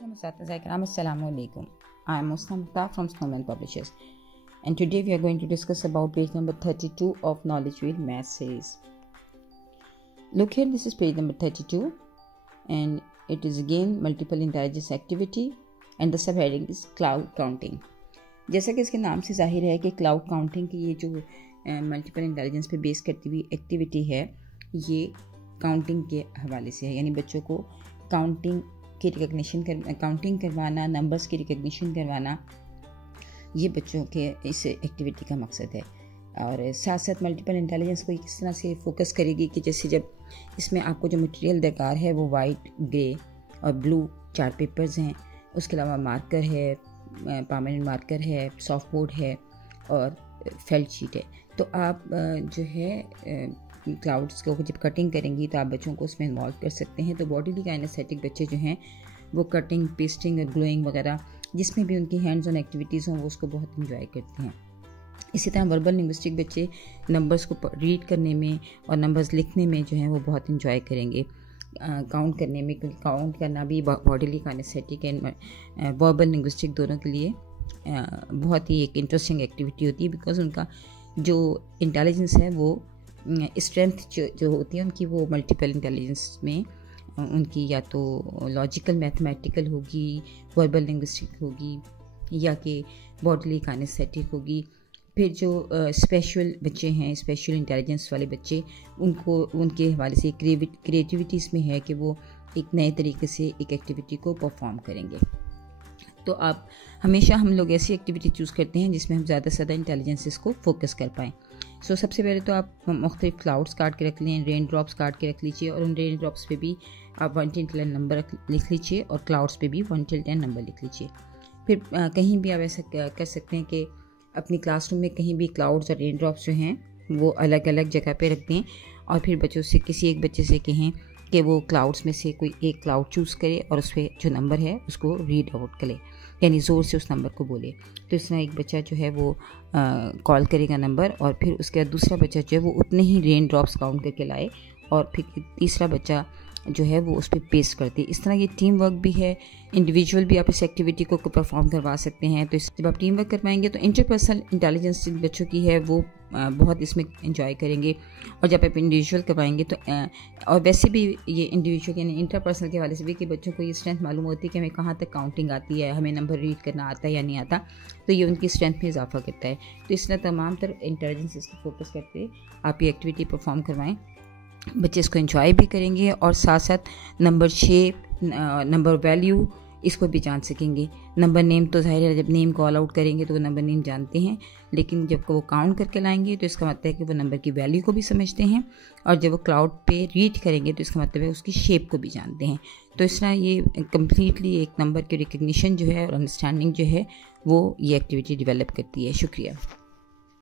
Assalamualaikum. I am Musna Mukhtar from Snowman Publishers, and today we are going to discuss about page number 32 of Knowledge Wheel Math series. Look here, this is page number 32, and it is again multiple intelligence activity, and the subheading is cloud counting. जैसा कि इसके नाम से जाहिर है कि cloud counting की ये जो मल्टीपल इंटेलिजेंस पे बेस करती हुई एक्टिविटी है, ये काउंटिंग के हवाले से है, यानी बच्चों को काउंटिंग की काउंटिंग करवाना, नंबर्स की रिकग्निशन करवाना, ये बच्चों के इस एक्टिविटी का मकसद है। और साथ साथ मल्टीपल इंटेलिजेंस को किस तरह से फोकस करेगी कि जैसे जब इसमें आपको जो मटेरियल दरकार है वो वाइट, ग्रे और ब्लू चार्ट पेपर्स हैं, उसके अलावा मार्कर है, परमानेंट मार्कर है, सॉफ्ट बोर्ड है और फेल्ट शीट है। तो आप जो है क्लाउड्स को जब कटिंग करेंगी तो आप बच्चों को उसमें इन्वॉल्व कर सकते हैं। तो बॉडीली काइनेस्थेटिक बच्चे जो हैं वो कटिंग, पेस्टिंग और ग्लोइंग वगैरह जिसमें भी उनकी हैंड्स ऑन एक्टिविटीज़ हों वो उसको बहुत इंजॉय करते हैं। इसी तरह वर्बल लिंग्विस्टिक बच्चे नंबर्स को रीड करने में और नंबर्स लिखने में जो हैं वो बहुत इंजॉय करेंगे। काउंट करने में, क्योंकि काउंट करना भी bodily kinesthetic and verbal linguistic दोनों के लिए बहुत ही एक इंटरेस्टिंग एक्टिविटी होती है, बिकॉज उनका जो इंटेलिजेंस है वो स्ट्रेंथ जो होती है उनकी वो मल्टीपल इंटेलिजेंस में उनकी या तो लॉजिकल मैथमेटिकल होगी, वर्बल लिंग्विस्टिक होगी या कि बॉडीली काइनेस्थेटिक होगी। फिर जो स्पेशल बच्चे हैं, स्पेशल इंटेलिजेंस वाले बच्चे, उनको उनके हवाले से क्रिएटिविटीज़ में है कि वो एक नए तरीके से एक एक्टिविटी को परफॉर्म करेंगे। तो आप हमेशा हम लोग ऐसी एक्टिविटी चूज़ करते हैं जिसमें हम ज़्यादा से ज़्यादा इंटेलिजेंसेस को फोकस कर पाएँ। सो सबसे पहले तो आप मुख्तलिफ क्लाउड्स काट के रख लें, रेन ड्रॉप्स काट के रख लीजिए और उन रेन ड्रॉप्स पे भी आप 1 till 10 नंबर लिख लीजिए और क्लाउड्स पे भी 1 till 10 नंबर लिख लीजिए। फिर कहीं भी आप ऐसा कर सकते हैं कि अपनी क्लासरूम में कहीं भी क्लाउड्स और रेन ड्रॉप्स जो हैं वो अलग अलग जगह पे रख दें और फिर बच्चों से किसी एक बच्चे से कहें कि वो क्लाउड्स में से कोई एक क्लाउड चूज़ करे और उस पर जो नंबर है उसको रीड आउट करे, यानी ज़ोर से उस नंबर को बोले। तो इस तरह एक बच्चा जो है वो कॉल करेगा नंबर और फिर उसके बाद दूसरा बच्चा जो है वो उतने ही रेन ड्रॉप्स काउंट करके लाए और फिर तीसरा बच्चा जो है वो उस पर पेस्ट करते। इस तरह ये टीम वर्क भी है, इंडिविजुअल भी आप इस एक्टिविटी को परफॉर्म करवा सकते हैं। तो जब आप टीम वर्क करवाएंगे तो इंटरपर्सनल इंटेलिजेंस जिन बच्चों की है वो बहुत इसमें एंजॉय करेंगे, और जब आप इंडिविजुअल करवाएंगे तो और वैसे भी ये इंडिविजुअल यानी इंटरपर्सनल के वाले से भी कि बच्चों को ये स्ट्रेंथ मालूम होती है कि हमें कहाँ तक काउंटिंग आती है, हमें नंबर रीड करना आता है या नहीं आता, तो ये उनकी स्ट्रेंथ में इजाफा करता है। तो इस तरह तमाम तरह इंटेलिजेंस को फोकस करते आप ये एक्टिविटी परफॉर्म करवाएँ, बच्चे इसको एंजॉय भी करेंगे और साथ साथ नंबर शेप, नंबर वैल्यू इसको भी जान सकेंगे। नंबर नेम तो जाहिर है जब नेम कॉल आउट करेंगे तो वो नंबर नेम जानते हैं, लेकिन जब वो काउंट करके लाएंगे तो इसका मतलब है कि वो नंबर की वैल्यू को भी समझते हैं, और जब वो क्लाउड पे रीड करेंगे तो इसका मतलब है उसकी शेप को भी जानते हैं। तो इस तरह ये कम्प्लीटली एक नंबर की रिकग्निशन जो है और अंडरस्टैंडिंग जो है वो ये एक्टिविटी डेवलप करती है। शुक्रिया।